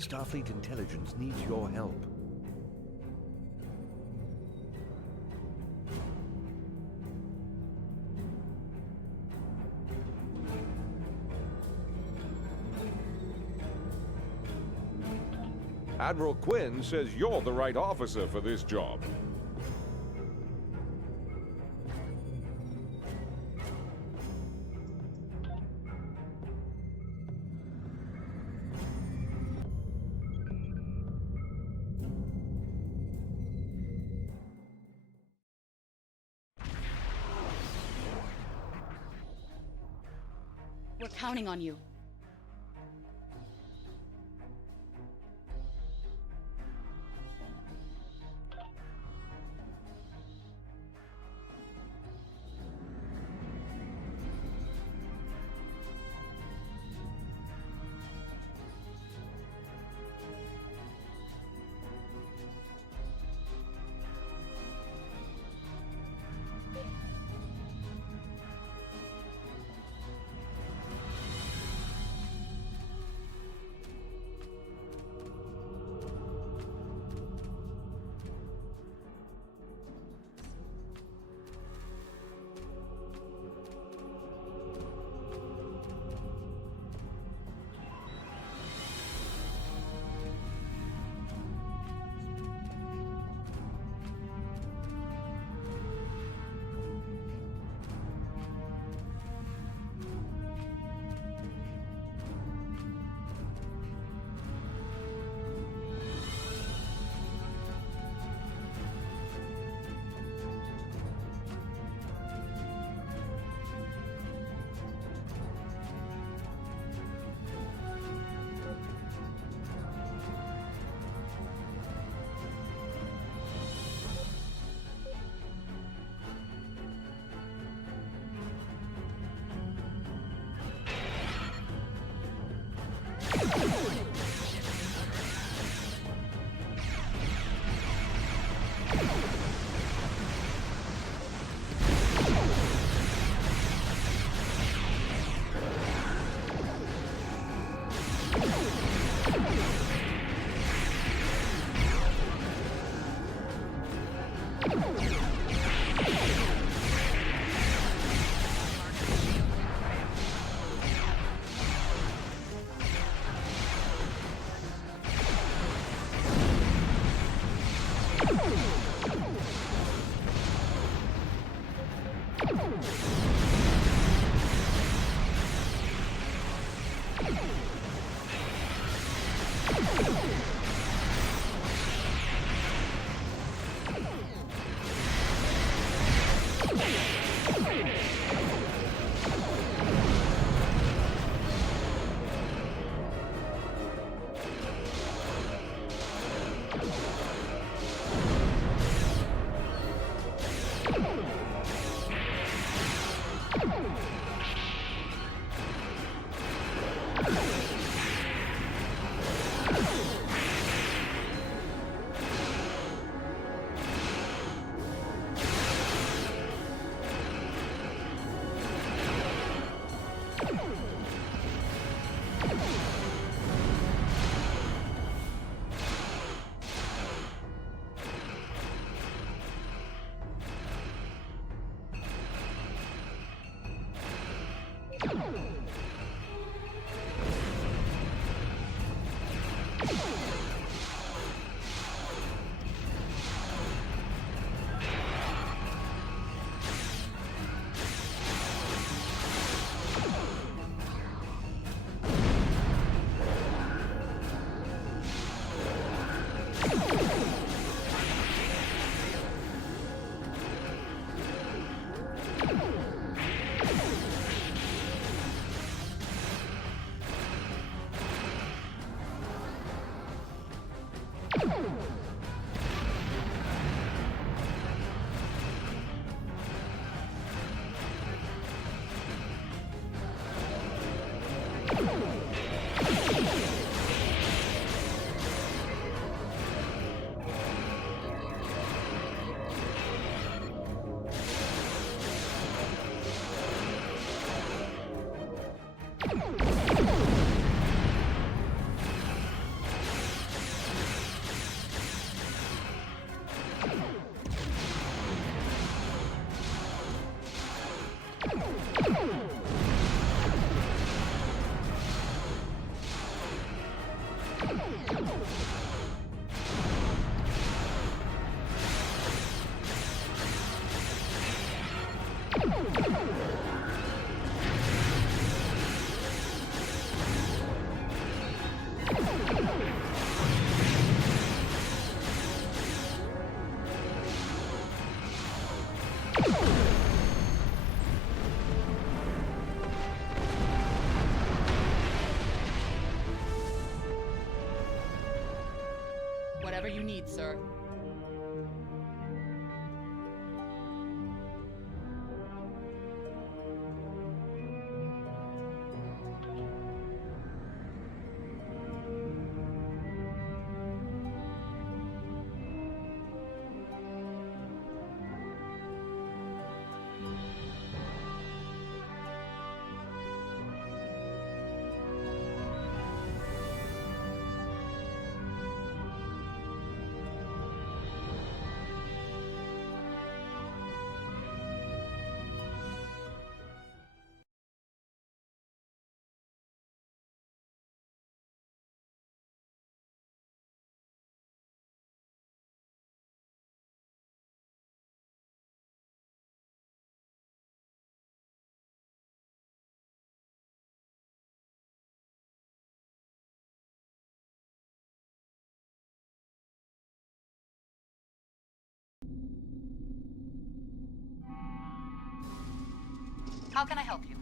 Starfleet intelligence needs your help. Admiral Quinn says you're the right officer for this job. We're counting on you. Whatever you need, sir. How can I help you?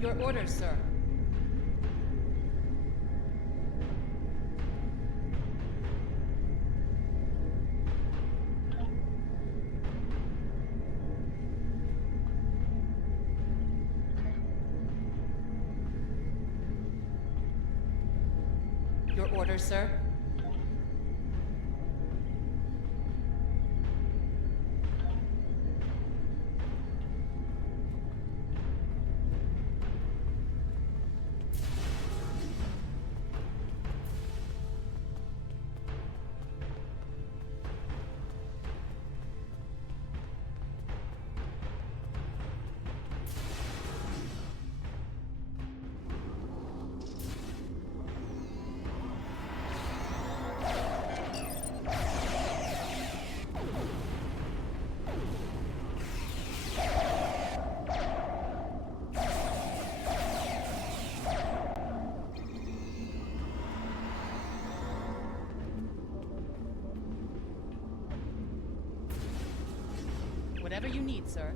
Your orders, sir. Your orders, sir. Whatever you need, sir.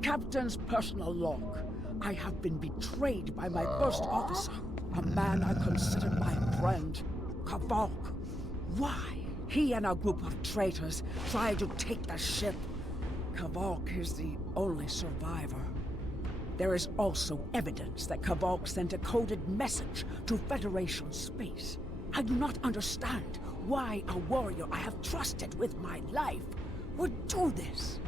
Captain's personal log. I have been betrayed by my first officer, a man I considered my friend, ᴅ-ծ. Why? He and a group of traitors tried to take the ship. ᴅ-ծ is the only survivor. There is also evidence that ᴅ-ծ sent a coded message to Federation space. I do not understand why a warrior I have trusted with my life would do this.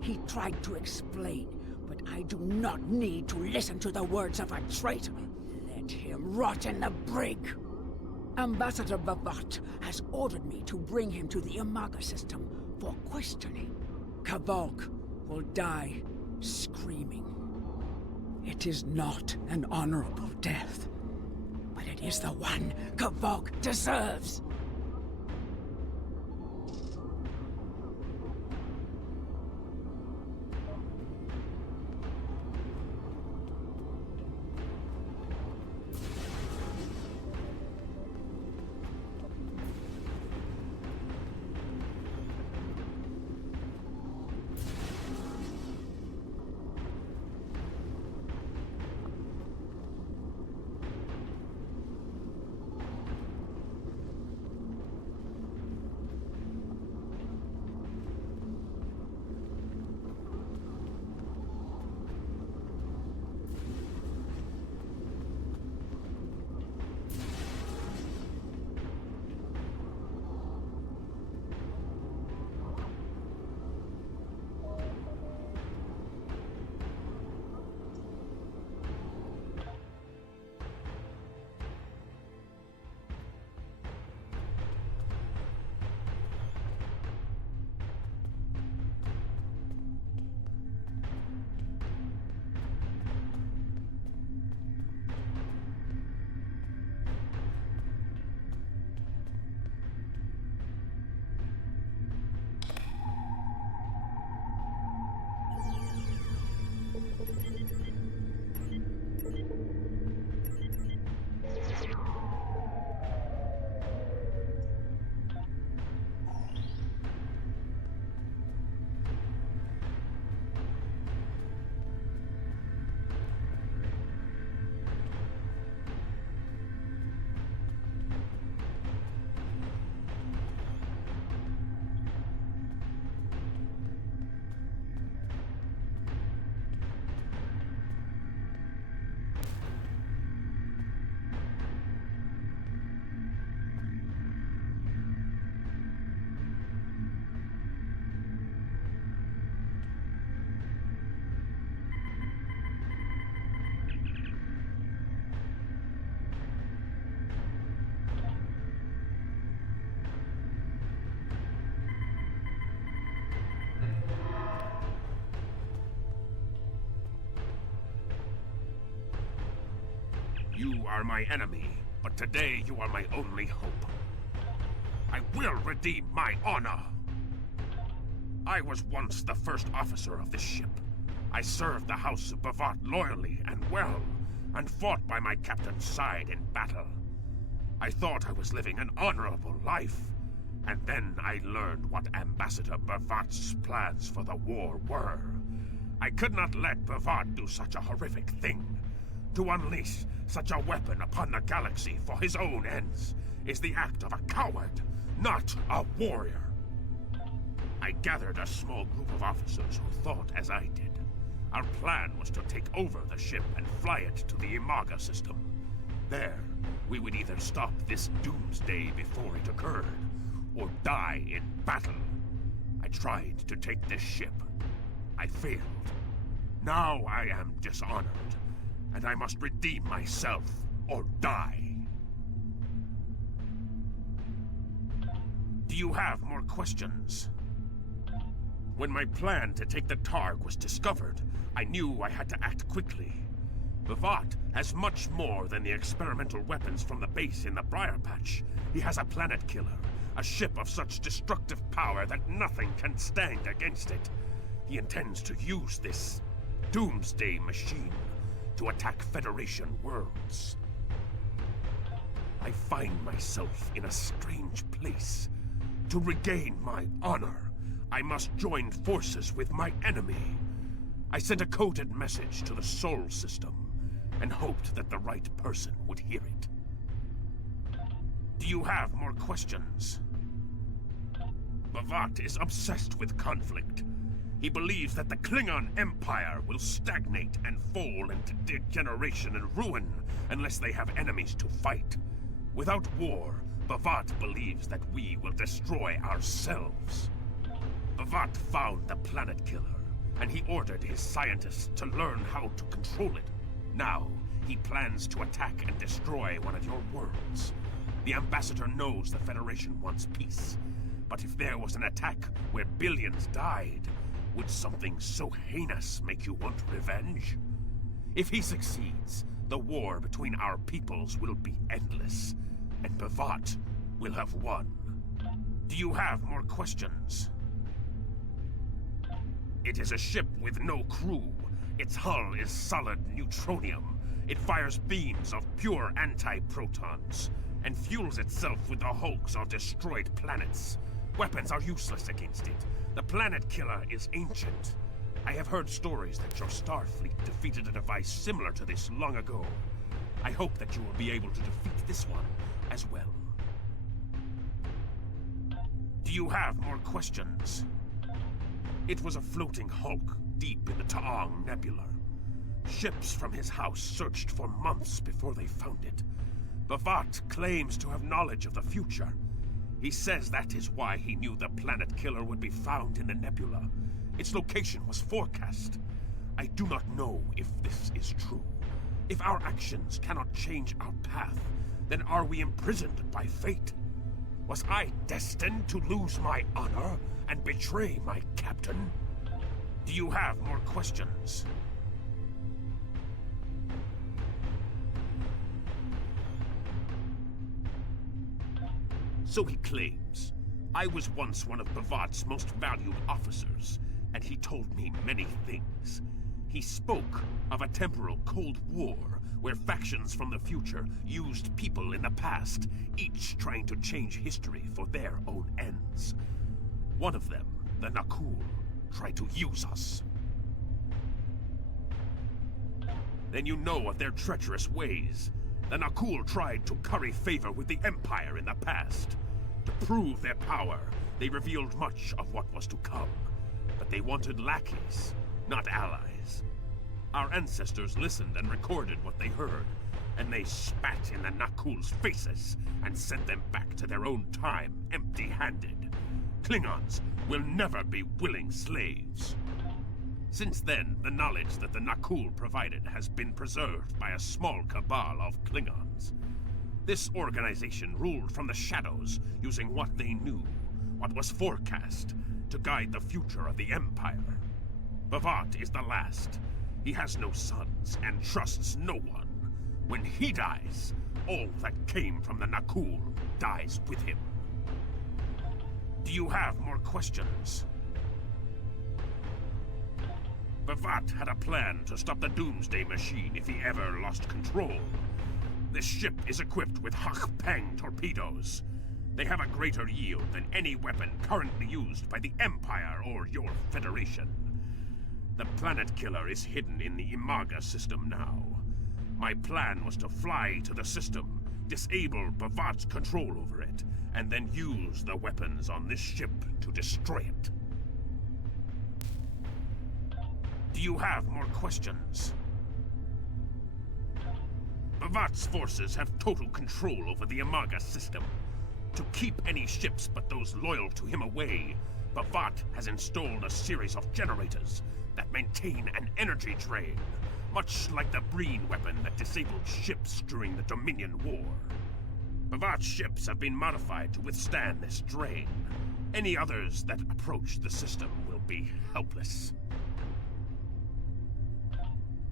He tried to explain, but I do not need to listen to the words of a traitor. Let him rot in the brig. Ambassador ᴅ-ծ has ordered me to bring him to the Imaga system for questioning. Kavok will die screaming. It is not an honorable death, but it is the one Kavok deserves. You are my enemy, but today you are my only hope. I will redeem my honor! I was once the first officer of this ship. I served the House of B'vat loyally and well, and fought by my captain's side in battle. I thought I was living an honorable life, and then I learned what Ambassador B'vat's plans for the war were. I could not let B'vat do such a horrific thing. To unleash such a weapon upon the galaxy for his own ends is the act of a coward, not a warrior. I gathered a small group of officers who thought as I did. Our plan was to take over the ship and fly it to the Imaga system. There, we would either stop this doomsday before it occurred, or die in battle. I tried to take this ship. I failed. Now I am dishonored, and I must redeem myself or die. Do you have more questions? When my plan to take the Targ was discovered, I knew I had to act quickly. B'vat has much more than the experimental weapons from the base in the Briar Patch. He has a planet killer, a ship of such destructive power that nothing can stand against it. He intends to use this Doomsday machine to attack Federation worlds. I find myself in a strange place. To regain my honor, I must join forces with my enemy. I sent a coded message to the Sol system and hoped that the right person would hear it. Do you have more questions? B'vat is obsessed with conflict. He believes that the Klingon Empire will stagnate and fall into degeneration and ruin unless they have enemies to fight. Without war, B'vat believes that we will destroy ourselves. B'vat found the planet killer, and he ordered his scientists to learn how to control it. Now, he plans to attack and destroy one of your worlds. The Ambassador knows the Federation wants peace, but if there was an attack where billions died, Would something so heinous make you want revenge? If he succeeds, the war between our peoples will be endless, and ᴅ-ծ will have won. Do you have more questions? It is a ship with no crew. Its hull is solid neutronium. It fires beams of pure anti-protons, and fuels itself with the hulks of destroyed planets. Weapons are useless against it. The planet killer is ancient. I have heard stories that your Starfleet defeated a device similar to this long ago. I hope that you will be able to defeat this one as well. Do you have more questions? It was a floating hulk deep in the TOS Nebula. Ships from his house searched for months before they found it. ᴅ-ծ claims to have knowledge of the future. He says that is why he knew the planet killer would be found in the nebula. Its location was forecast. I do not know if this is true. If our actions cannot change our path, then are we imprisoned by fate? Was I destined to lose my honor and betray my captain? Do you have more questions? So he claims. I was once one of ᴅ-ծ most valued officers, and he told me many things. He spoke of a temporal Cold War, where factions from the future used people in the past, each trying to change history for their own ends. One of them, the ᴅ-ծ, tried to use us. Then you know of their treacherous ways. The ᴅ-ծ tried to curry favor with the Empire in the past. To prove their power, they revealed much of what was to come. But they wanted lackeys, not allies. Our ancestors listened and recorded what they heard, and they spat in the ᴅ-ț's faces and sent them back to their own time empty-handed. Klingons will never be willing slaves. Since then, the knowledge that the ᴅ-ծ provided has been preserved by a small cabal of Klingons. This organization ruled from the shadows, using what they knew, what was forecast, to guide the future of the Empire. ᴅ-ծ is the last. He has no sons and trusts no one. When he dies, all that came from the ᴅ-ծ dies with him. Do you have more questions? ᴅ-ծ had a plan to stop the Doomsday Machine if he ever lost control. This ship is equipped with Hak-Peng torpedoes. They have a greater yield than any weapon currently used by the Empire or your Federation. The planet killer is hidden in the Imaga system now. My plan was to fly to the system, disable ᴅ-ծ control over it, and then use the weapons on this ship to destroy it. Do you have more questions? ᴅ-ծ forces have total control over the Imaga system. To keep any ships but those loyal to him away, ᴅ-ծ has installed a series of generators that maintain an energy drain, much like the Breen weapon that disabled ships during the Dominion War. ᴅ-ծ ships have been modified to withstand this drain. Any others that approach the system will be helpless.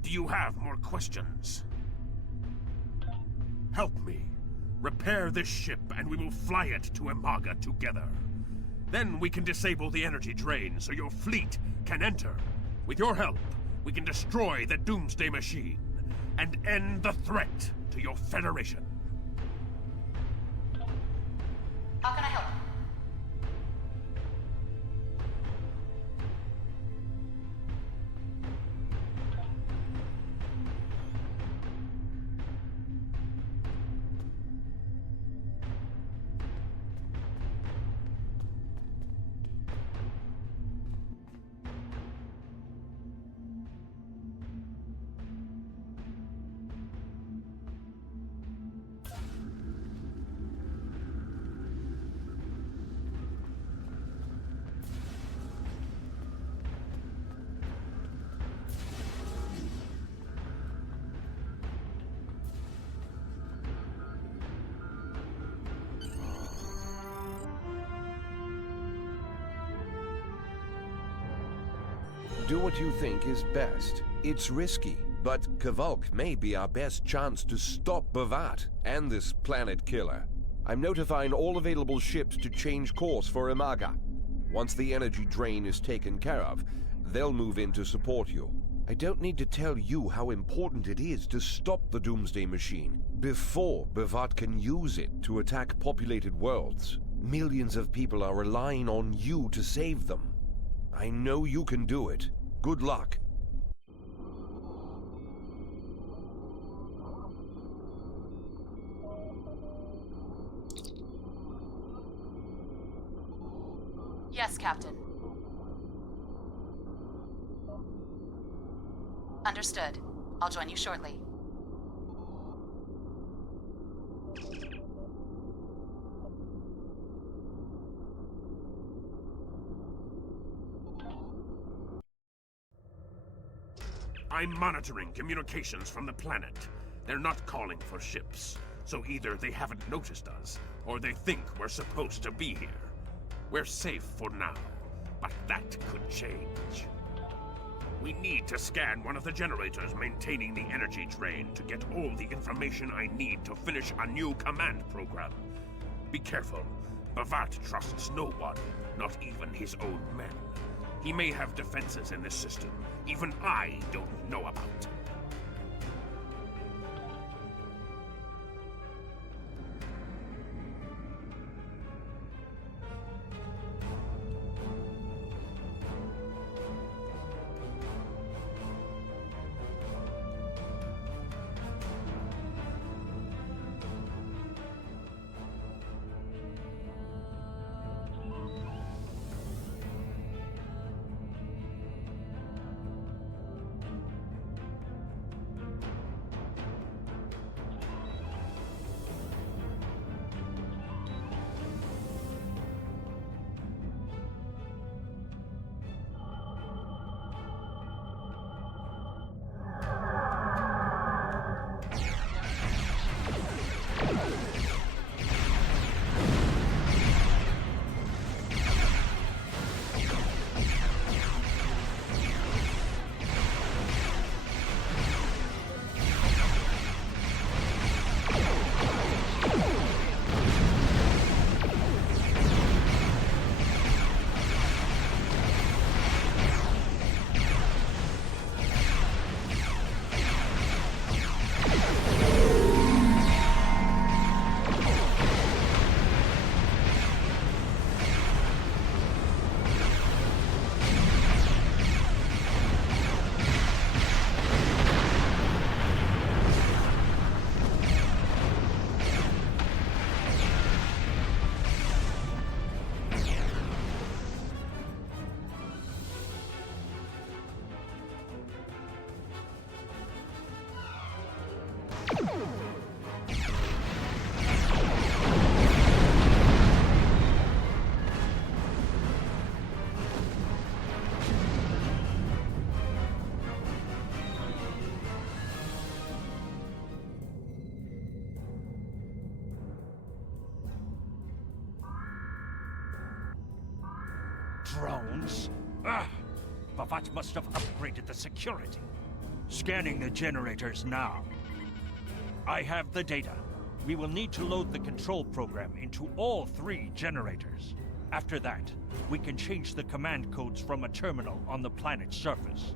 Do you have more questions? Help me. Repair this ship and we will fly it to Imaga together. Then we can disable the energy drain so your fleet can enter. With your help, we can destroy the Doomsday Machine and end the threat to your Federation. How can I help? Do what you think is best. It's risky, but ᴅ-Λ뾱 may be our best chance to stop B'vat and this planet killer. I'm notifying all available ships to change course for Imaga. Once the energy drain is taken care of, they'll move in to support you. I don't need to tell you how important it is to stop the Doomsday Machine before B'vat can use it to attack populated worlds. Millions of people are relying on you to save them. I know you can do it. Good luck. Yes, Captain. Understood. I'll join you shortly. I'm monitoring communications from the planet. They're not calling for ships, so either they haven't noticed us, or they think we're supposed to be here. We're safe for now, but that could change. We need to scan one of the generators maintaining the energy drain to get all the information I need to finish a new command program. Be careful. B'vat trusts no one, not even his own men. He may have defenses in this system even I don't know about. Drones? B'vat must have upgraded the security. Scanning the generators now. I have the data. We will need to load the control program into all 3 generators. After that, we can change the command codes from a terminal on the planet's surface.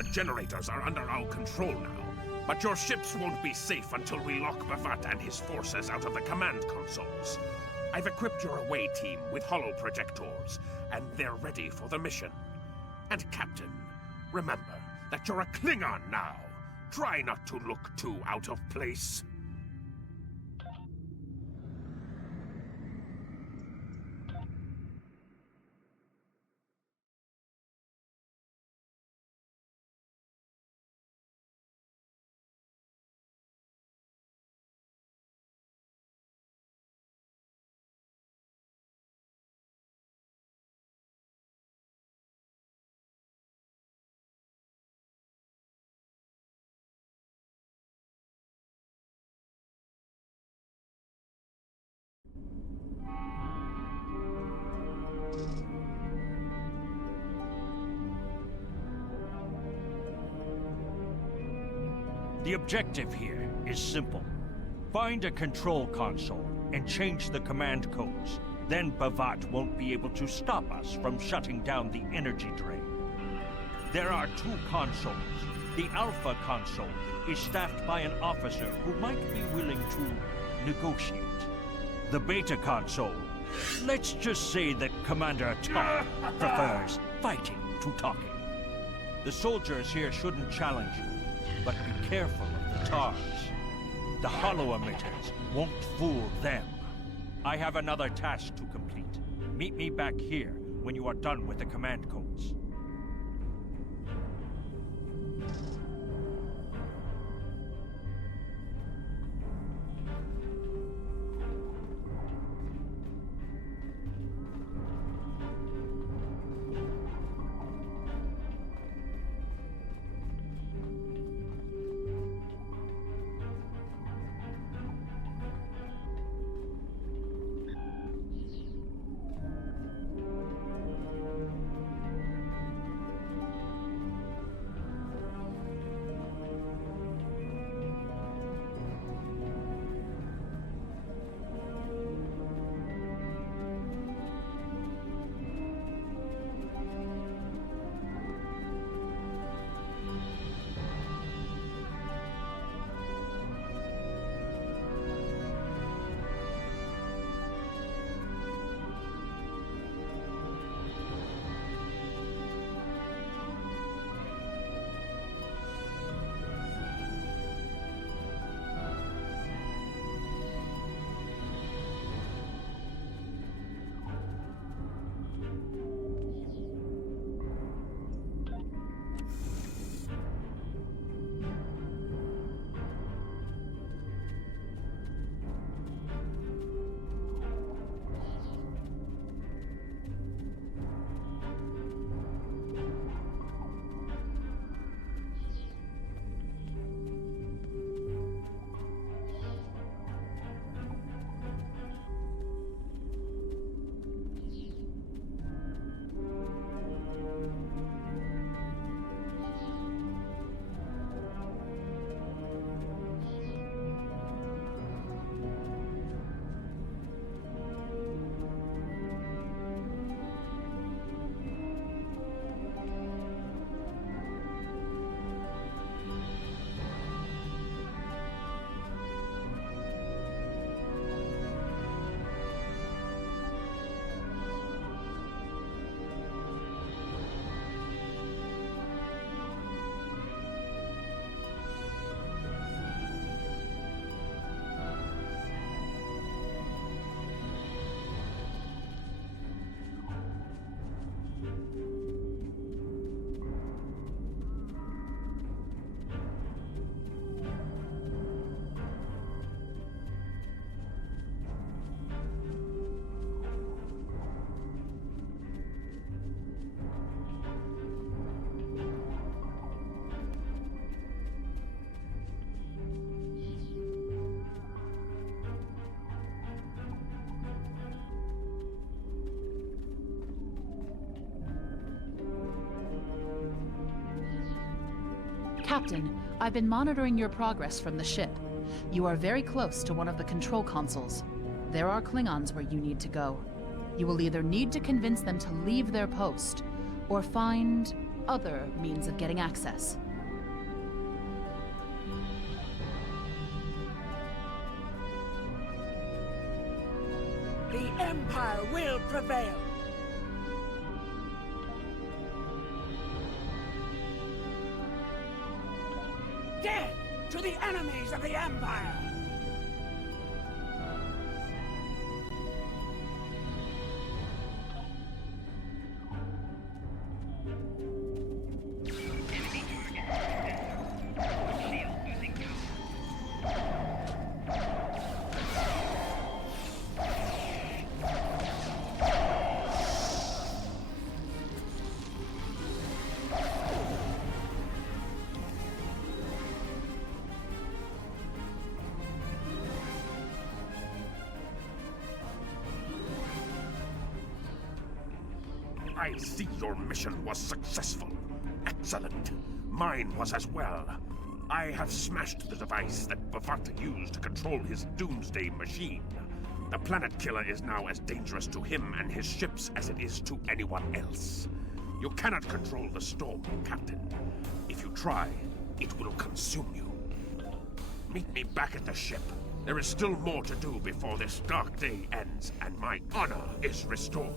The generators are under our control now, but your ships won't be safe until we lock B'vat and his forces out of the command consoles. I've equipped your away team with holo-projectors, and they're ready for the mission. And Captain, remember that you're a Klingon now. Try not to look too out of place. The objective here is simple. Find a control console and change the command codes. Then B'vat won't be able to stop us from shutting down the energy drain. There are two consoles. The Alpha console is staffed by an officer who might be willing to negotiate. The Beta console, let's just say that Commander Top prefers fighting to talking. The soldiers here shouldn't challenge you, but be careful of the TOS. The holo-emitters won't fool them. I have another task to complete. Meet me back here when you are done with the command codes. Captain, I've been monitoring your progress from the ship. You are very close to one of the control consoles. There are Klingons where you need to go. You will either need to convince them to leave their post, or find other means of getting access. The Empire will prevail. Death to the enemies of the Empire! I see your mission was successful. Excellent. Mine was as well. I have smashed the device that ᴅ-ծ used to control his Doomsday machine. The planet killer is now as dangerous to him and his ships as it is to anyone else. You cannot control the storm, Captain. If you try, it will consume you. Meet me back at the ship. There is still more to do before this dark day ends and my honor is restored.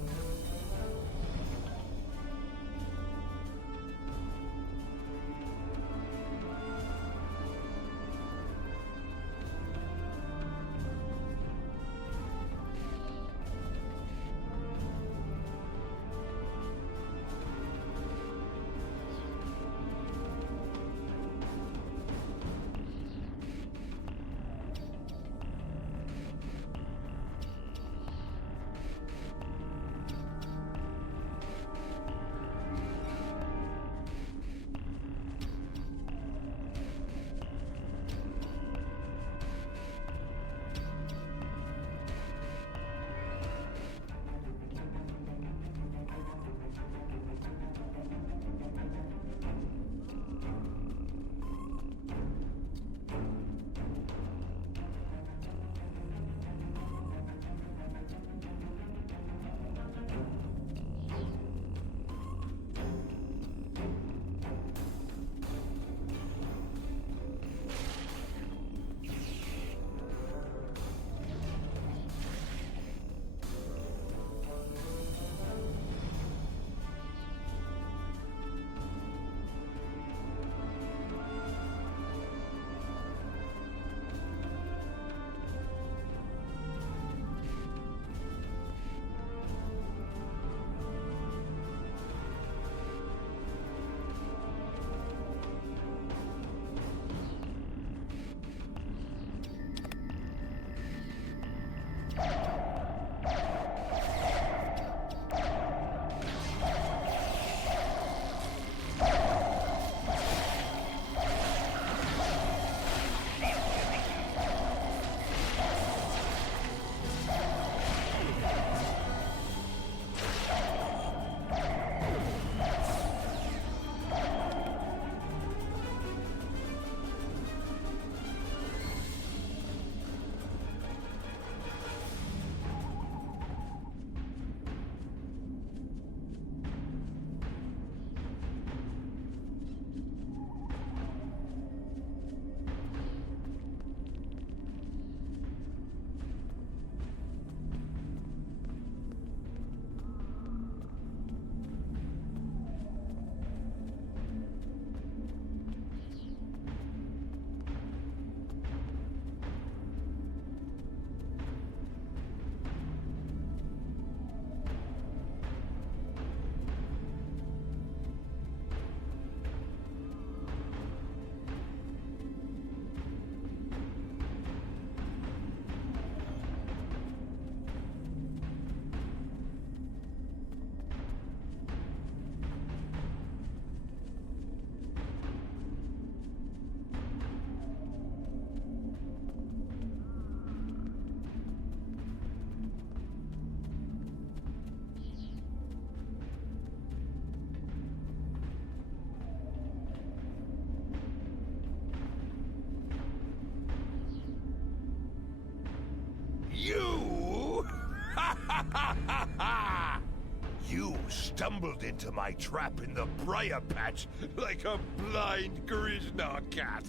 stumbled into my trap in the briar patch like a blind Grishnar cat.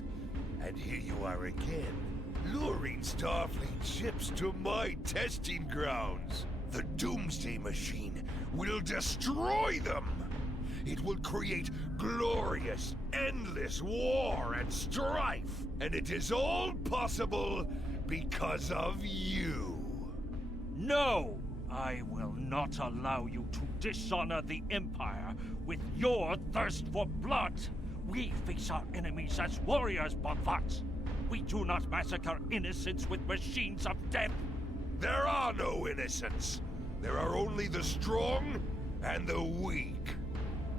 And here you are again, luring Starfleet ships to my testing grounds. The Doomsday machine will destroy them. It will create glorious, endless war and strife. And it is all possible because of you. No! I will not allow you to dishonor the Empire with your thirst for blood. We face our enemies as warriors, Bavats. We do not massacre innocents with machines of death. There are no innocents. There are only the strong and the weak.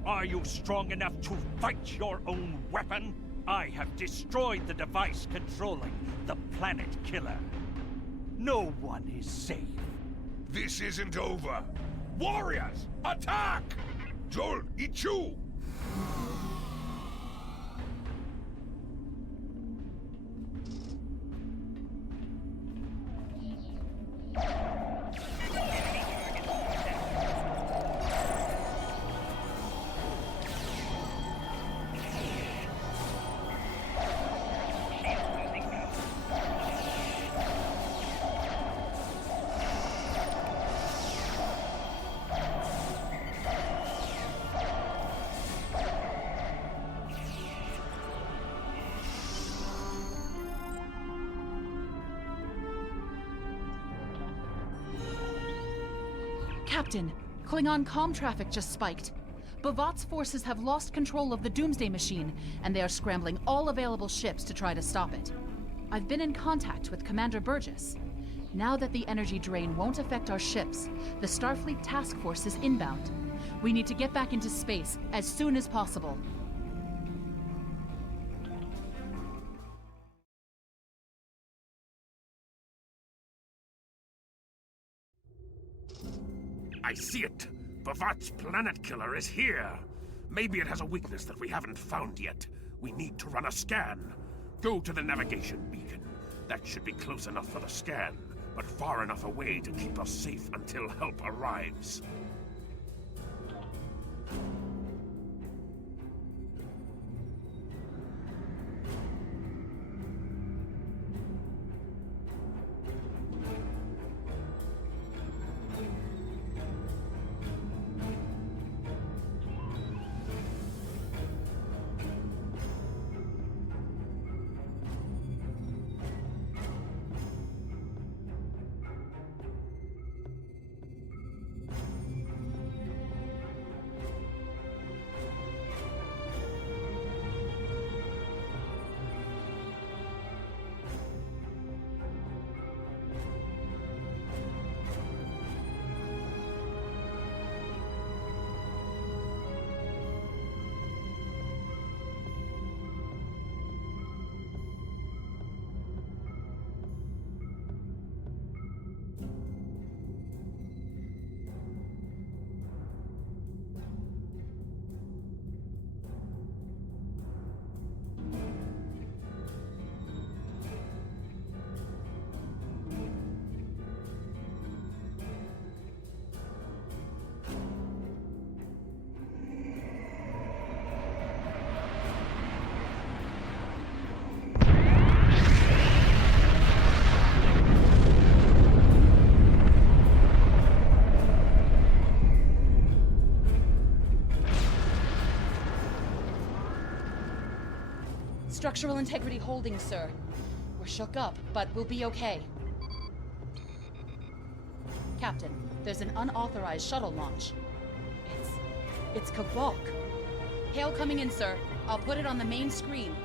Are you strong enough to fight your own weapon? I have destroyed the device controlling the planet killer. No one is safe. This isn't over. Warriors, attack! Joel, Ichu! Captain, Klingon comm traffic just spiked. Bavat's forces have lost control of the Doomsday machine, and they are scrambling all available ships to try to stop it. I've been in contact with Commander Burgess. Now that the energy drain won't affect our ships, the Starfleet task force is inbound. We need to get back into space as soon as possible. I see it! Bavat's planet killer is here! Maybe it has a weakness that we haven't found yet. We need to run a scan. Go to the navigation beacon. That should be close enough for the scan, but far enough away to keep us safe until help arrives. Structural integrity holding, sir. We're shook up, but we'll be okay. Captain, there's an unauthorized shuttle launch. It's Kavok. Hail coming in, sir. I'll put it on the main screen.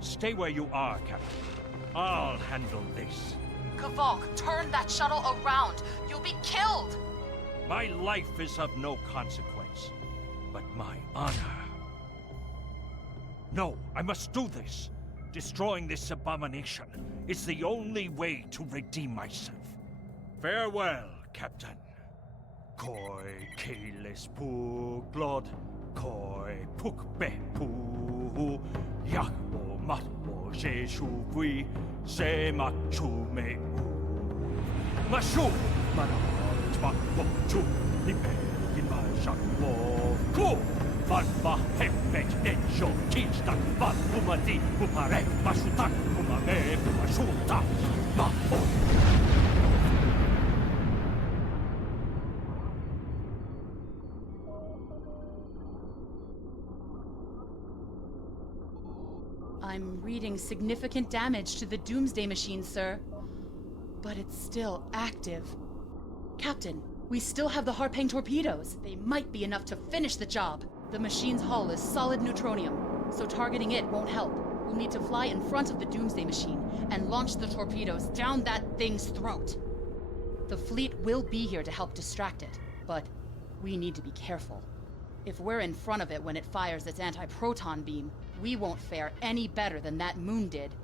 Stay where you are, Captain. I'll handle this. Kavok, turn that shuttle around. You'll be killed! My life is of no consequence, but my honor. No, I must do this. Destroying this abomination is the only way to redeem myself. Farewell, Captain. Koi keles pu glod, koi puk be pu, yakbo matbo ᴅ-ΛΗ ᴍᴇʀ, Mashu manoj Fa Ho Chu Lipe Yinma Shak Wo Ku Van Va Hepet Ensho Kinstak Van Umati Upare Masutak Umame Masuta Ma Ho. I'm reading significant damage to the Doomsday machine, sir. But it's still active. Captain, we still have the Harpang torpedoes. They might be enough to finish the job. The machine's hull is solid neutronium, so targeting it won't help. We'll need to fly in front of the Doomsday machine and launch the torpedoes down that thing's throat. The fleet will be here to help distract it, but we need to be careful. If we're in front of it when it fires its anti-proton beam, we won't fare any better than that moon did.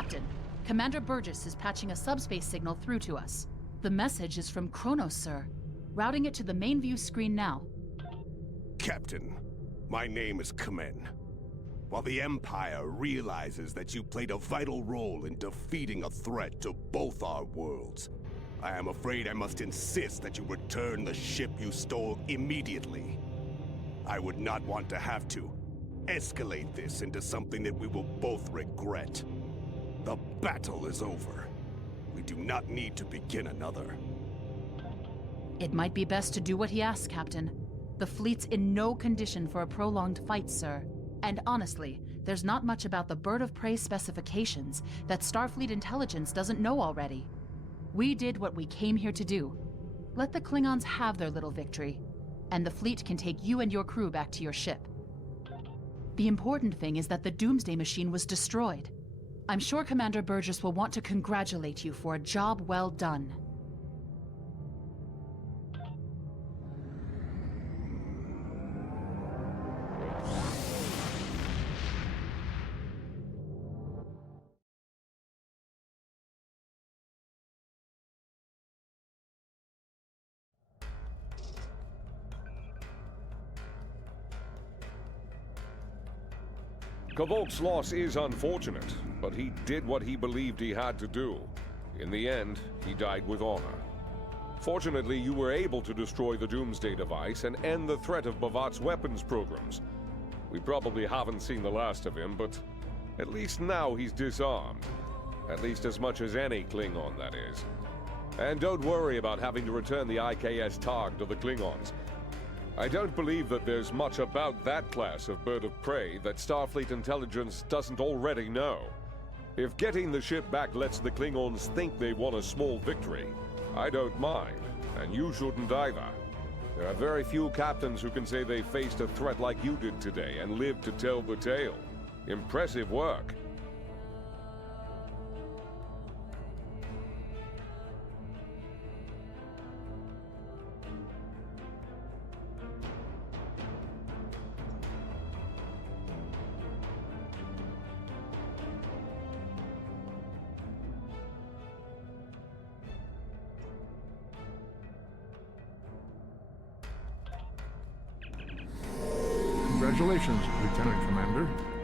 Captain, Commander Burgess is patching a subspace signal through to us. The message is from Kronos, sir. Routing it to the main view screen now. Captain, my name is Kamen. While the Empire realizes that you played a vital role in defeating a threat to both our worlds, I am afraid I must insist that you return the ship you stole immediately. I would not want to have to escalate this into something that we will both regret. The battle is over. We do not need to begin another. It might be best to do what he asks, Captain. The fleet's in no condition for a prolonged fight, sir. And honestly, there's not much about the Bird of Prey specifications that Starfleet intelligence doesn't know already. We did what we came here to do. Let the Klingons have their little victory, and the fleet can take you and your crew back to your ship. The important thing is that the Doomsday machine was destroyed. I'm sure Commander Burgess will want to congratulate you for a job well done. K'Volk's loss is unfortunate, but he did what he believed he had to do. In the end, he died with honor. Fortunately, you were able to destroy the Doomsday Device and end the threat of Bavat's weapons programs. We probably haven't seen the last of him, but at least now he's disarmed. At least as much as any Klingon, that is. And don't worry about having to return the IKS Targ to the Klingons. I don't believe that there's much about that class of bird of prey that Starfleet intelligence doesn't already know. If getting the ship back lets the Klingons think they won a small victory, I don't mind, and you shouldn't either. There are very few captains who can say they faced a threat like you did today and lived to tell the tale. Impressive work. Congratulations, Lieutenant Commander.